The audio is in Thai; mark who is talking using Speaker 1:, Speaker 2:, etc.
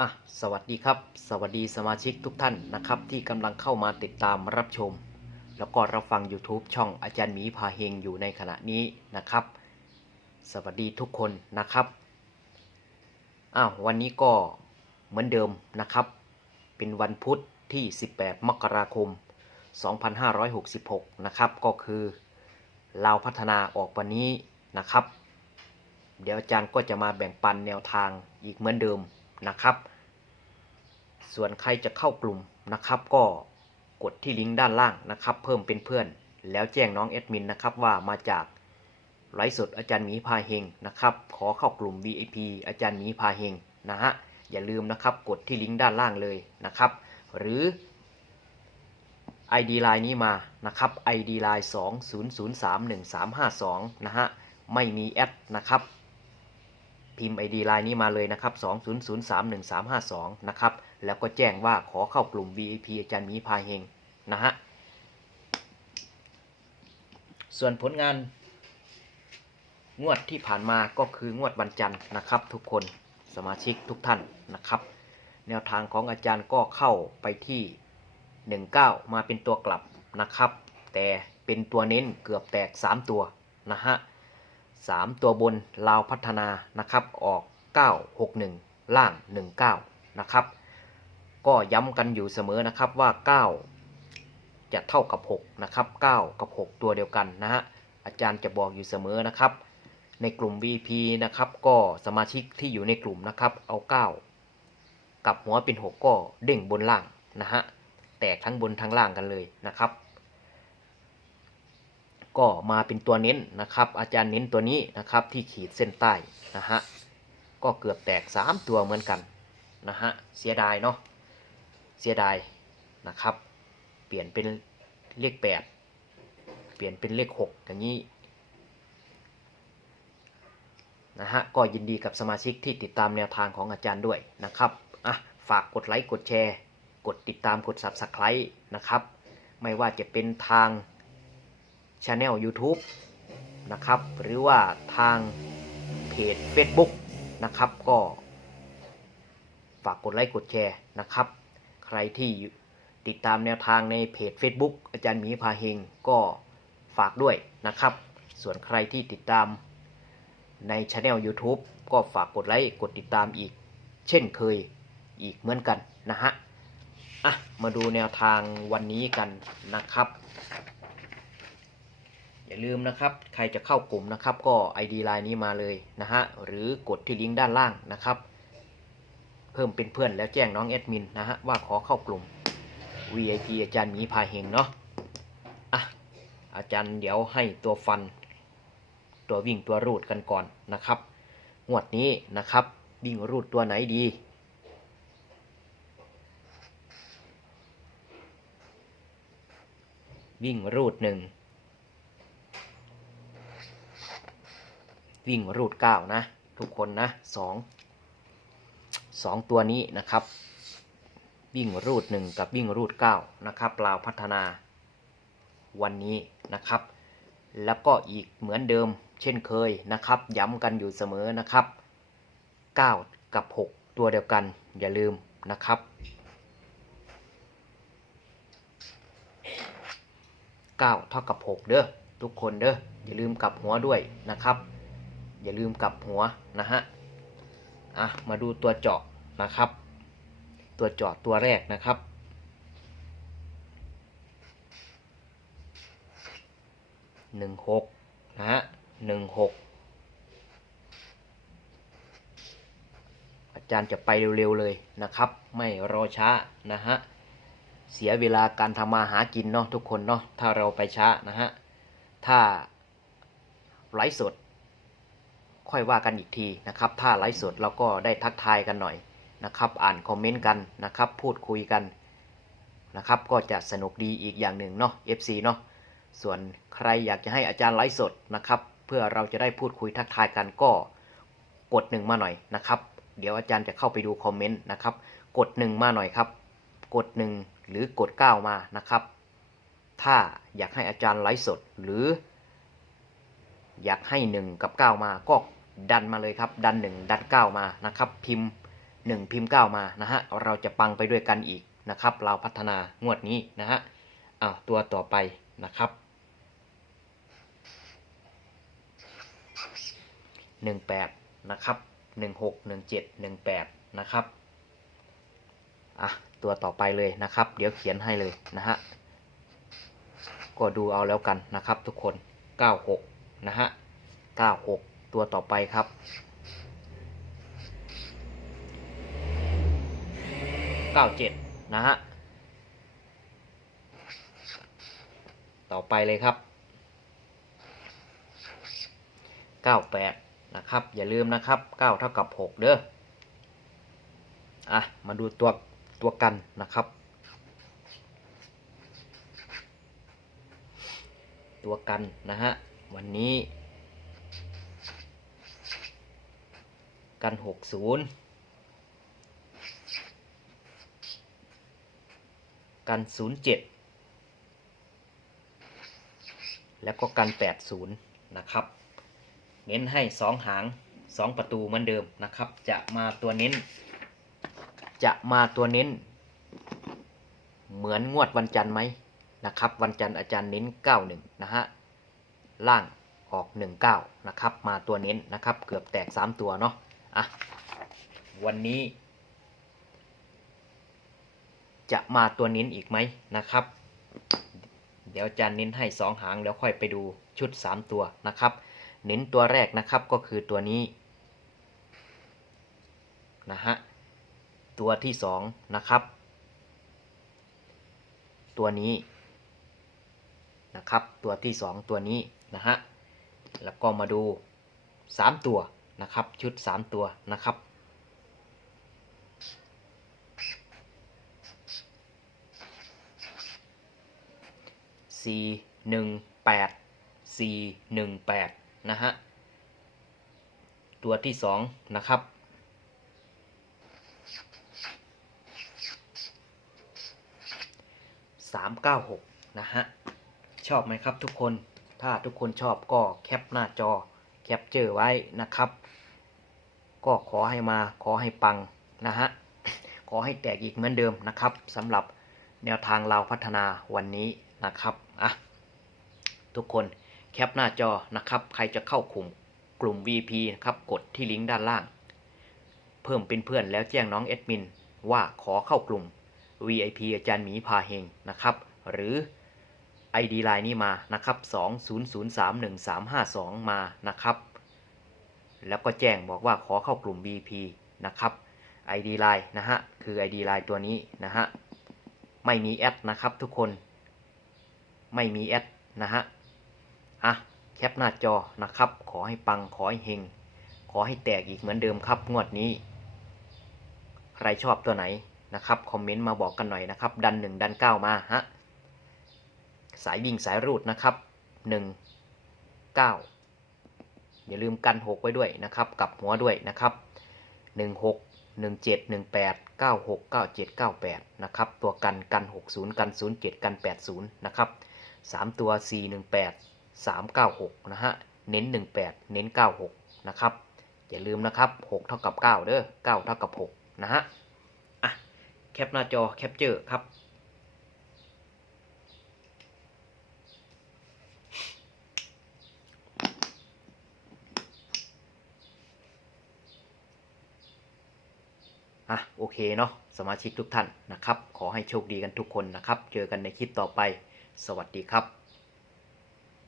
Speaker 1: อะสวัสดีครับ สวัสดีสมาชิกทุกท่านนะครับ ที่กำลังเข้ามาติดตามรับชม แล้วก็รับฟัง YouTube ช่องอาจารย์หมีพาเฮงอยู่ในขณะนี้นะครับ สวัสดีทุกคนนะครับอ้าววันนี้ก็เหมือนเดิมนะครับ เป็นวันพุธที่ 18 มกราคม 2566 นะครับ ก็คือเราพัฒนาออกวันนี้นะครับ เดี๋ยวอาจารย์ก็จะมาแบ่งปันแนวทางอีกเหมือนเดิม นะครับ ส่วนใครจะเข้ากลุ่มนะครับ ก็กดที่ลิงก์ด้านล่างนะครับ เพิ่มเป็นเพื่อน แล้วแจ้งน้องแอดมินนะครับว่ามาจากไลฟ์สดอาจารย์หมีพาเฮงนะครับขอเข้ากลุ่ม VIP อาจารย์หมีพาเฮงนะฮะอย่าลืมนะครับกดที่ลิงก์ด้านล่างเลยนะครับ หรือ ID Line นี้มานะครับ ID Line 20031352นะฮะไม่มีแอดนะครับ พิมพ์ ID Line นี้มาเลยนะครับ 20031352 นะครับ แล้วก็แจ้งว่าขอเข้ากลุ่ม VIP อาจารย์มีพาเฮงนะฮะ ส่วนผลงานงวดที่ผ่านมาก็คืองวดวันจันทร์นะครับ ทุกคนสมาชิกทุกท่านนะครับ แนวทางของอาจารย์ก็เข้าไปที่ 19 มาเป็นตัวกลับนะครับ แต่เป็นตัวเน้นเกือบแตก 3 ตัวนะฮะ 3 ตัวบนลาวพัฒนานะครับออก 961 ล่าง 19 นะครับ ก็ย้ำกันอยู่เสมอนะครับว่า 9 จะเท่ากับ 6 นะครับ 9 กับ 6 ตัวเดียวกันนะฮะอาจารย์จะบอกอยู่เสมอนะครับ ในกลุ่ม VP นะครับก็สมาชิกที่อยู่ในกลุ่มนะครับเอา 9 กับหัวเป็น 6 ก็เด้งบนล่างนะฮะแตกทั้งบนทั้งล่างกันเลยนะครับ ก็มาเป็นตัวเน้นนะครับ อาจารย์เน้นตัวนี้นะครับที่ขีดเส้นใต้นะฮะก็เกือบแตก 3 ตัวเหมือนกันนะฮะเสียดายเนาะเสียดายนะครับ เปลี่ยนเป็นเลข 8 เปลี่ยนเป็นเลข 6 อย่างนี้นะฮะก็ยินดีกับสมาชิกที่ติดตามแนวทางของอาจารย์ด้วยนะครับอะฝากกดไลค์กดแชร์ กดติดตามกด Subscribe นะครับ ไม่ว่าจะเป็นทาง ช anel YouTube นะครับ หรือว่าทางเพจ Facebook นะครับ ก็ฝากกดไลค์กดแชร์นะครับ ใครที่ติดตามแนวทางในเพจ Facebook อาจารย์หมีพาเฮงก็ฝากด้วยนะครับ ส่วนใครที่ติดตามในช anel YouTube ก็ฝากกดไลค์กดติดตามอีก เช่นเคยอีกเหมือนกันนะฮะอะมาดูแนวทางวันนี้กันนะครับ อย่าลืมนะครับ ใครจะเข้ากลุ่มนะครับ ก็ ID Line นี้มาเลยนะฮะ หรือกดที่ลิงก์ด้านล่างนะครับ เพิ่มเป็นเพื่อนแล้วแจ้งน้องแอดมินนะฮะว่าขอเข้ากลุ่ม VIP อาจารย์หมีพาเฮงเนาะอะอาจารย์เดี๋ยวให้ตัวฟัน ตัววิ่งตัวรูดกันก่อนนะครับ งวดนี้นะครับ วิ่งรูดตัวไหนดีวิ่งรูดหนึ่ง วิ่งรูดเก้านะ ทุกคนนะสองสองตัวนี้นะครับ วิ่งรูดหนึ่งกับวิ่งรูดเก้านะครับลาวพัฒนาวันนี้นะครับ แล้วก็อีกเหมือนเดิมเช่นเคยนะครับ ย้ำกันอยู่เสมอนะครับ 9 กับ 6 ตัวเดียวกันอย่าลืมนะครับ 9 เท่ากับ 6 เด้อทุกคนเด้ออย่าลืมกลับหัวด้วยนะครับ อย่าลืมกลับหัวนะฮะอะมาดูตัวเจาะนะครับ ตัวเจาะตัวแรกนะครับ หนึ่งหกนะฮะหนึ่งหกอาจารย์จะไปเร็วๆเลยนะครับ ไม่รอช้านะฮะเสียเวลาการทำมาหากินเนาะทุกคนเนาะถ้าเราไปช้านะฮะถ้าไลฟ์สด ค่อยว่ากันอีกทีนะครับ ถ้าไลฟ์สดเราก็ได้ทักทายกันหน่อยนะครับ อ่านคอมเมนต์กันนะครับ พูดคุยกันนะครับ ก็จะสนุกดีอีกอย่างหนึ่งเนาะ FC เนาะ ส่วนใครอยากจะให้อาจารย์ไลฟ์สดนะครับ เพื่อเราจะได้พูดคุยทักทายกันก็กดหนึ่งมาหน่อยนะครับ เดี๋ยวอาจารย์จะเข้าไปดูคอมเมนต์นะครับ กดหนึ่งมาหน่อยครับ กดหนึ่งหรือกดเก้ามานะครับ ถ้าอยากให้อาจารย์ไลฟ์สดหรือ อยากให้หนึ่งกับเก้ามาก็ดันมาเลยครับ ดันหนึ่งดันเก้ามานะครับ พิมพ์ 1 พิมพ์ 9 มานะฮะเราจะปังไปด้วยกันอีกนะครับเราพัฒนางวดนี้นะฮะอ้าวตัวต่อไปนะครับ 18 นะครับ 16 17 18 นะครับอะตัวต่อไปเลยนะครับ เดี๋ยวเขียนให้เลยนะฮะก็ดูเอาแล้วกันนะครับทุกคน 96 นะฮะ96 ตัวต่อไปครับ 97 นะฮะ ต่อไปเลยครับ 98 นะครับ อย่าลืมนะครับ 9 เท่ากับ 6 เด้อ อะ มาดูตัวตัวกันนะครับ ตัวกันนะฮะ วันนี้ กัน60กัน07แล้วก็กัน80นะครับ เน้นให้2หาง2ประตูเหมือนเดิมนะครับ จะมาตัวเน้น จะมาตัวเน้น เหมือนงวดวันจันทร์ไหมนะครับ วันจันทร์อาจารย์เน้น91นะฮะ ล่างออก 19 นะครับ มาตัวเน้นนะครับ เกือบแตก 3 ตัวเนาะอะวันนี้ จะมาตัวเน้นอีกไหมนะครับ เดี๋ยวจารย์เน้นให้ 2 หางแล้วค่อยไปดูชุด 3 ตัวนะครับ เน้นตัวแรกนะครับก็คือตัวนี้นะฮะตัวที่2นะครับ ตัวนี้นะครับ ตัวที่ 2 ตัวนี้ นะฮะ แล้วก็มาดู 3 ตัวนะครับ ชุด 3 ตัวนะครับสี่หนึ่งแปดสี่หนึ่งแปดนะฮะ ตัวที่สองนะครับสามเก้าหกนะฮะ ชอบไหมครับทุกคน ถ้าทุกคนชอบก็แคปหน้าจอแคปเจอไว้นะครับ ก็ขอให้มาขอให้ปังนะฮะ ขอให้แตกอีกเหมือนเดิมนะครับสำหรับแนวทางเราพัฒนาวันนี้นะครับอะทุกคนแคปหน้าจอนะครับ ใครจะเข้ากลุ่มกลุ่ม VP นะครับกดที่ลิงก์ด้านล่าง เพิ่มเป็นเพื่อนแล้วแจ้งน้องเอดมินว่าขอเข้ากลุ่ม VIP อาจารย์หมีพาเฮงนะครับ หรือ ID ไลน์นี้มานะครับ 20031352 มานะครับ แล้วก็แจ้งบอกว่าขอเข้ากลุ่ม VP นะครับ ID ไลน์นะฮะ คือ ID ไลน์ตัวนี้นะฮะ ไม่มีแอดนะครับทุกคน ไม่มีแอดนะฮะ อะ แคปหน้าจอนะครับ ขอให้ปัง ขอให้เฮง ขอให้แตกอีกเหมือนเดิมครับ งวดนี้ ใครชอบตัวไหนนะครับ คอมเมนต์มาบอกกันหน่อยนะครับ ดัน 1 ดัน 9 มาฮะ สายวิ่งสายรูดนะครับ1 9 อย่าลืมกัน 6 ไว้ด้วยนะครับกับหัวด้วยนะครับ 16 17 18 96 97 98นะครับตัวกันกัน 60 กัน 07 กัน 80นะครับ3 ตัว 418 396นะฮะเน้น 18 เน้น 96นะครับอย่าลืมนะครับ 6 เท่ากับ 9 เด้อ 9 เท่ากับ 6 นะฮะอะแคปหน้าจอแคปเจอร์ครับ อะโอเคเนาะสมาชิกทุกท่านนะครับ ขอให้โชคดีกันทุกคนนะครับ เจอกันในคลิปต่อไป สวัสดีครับ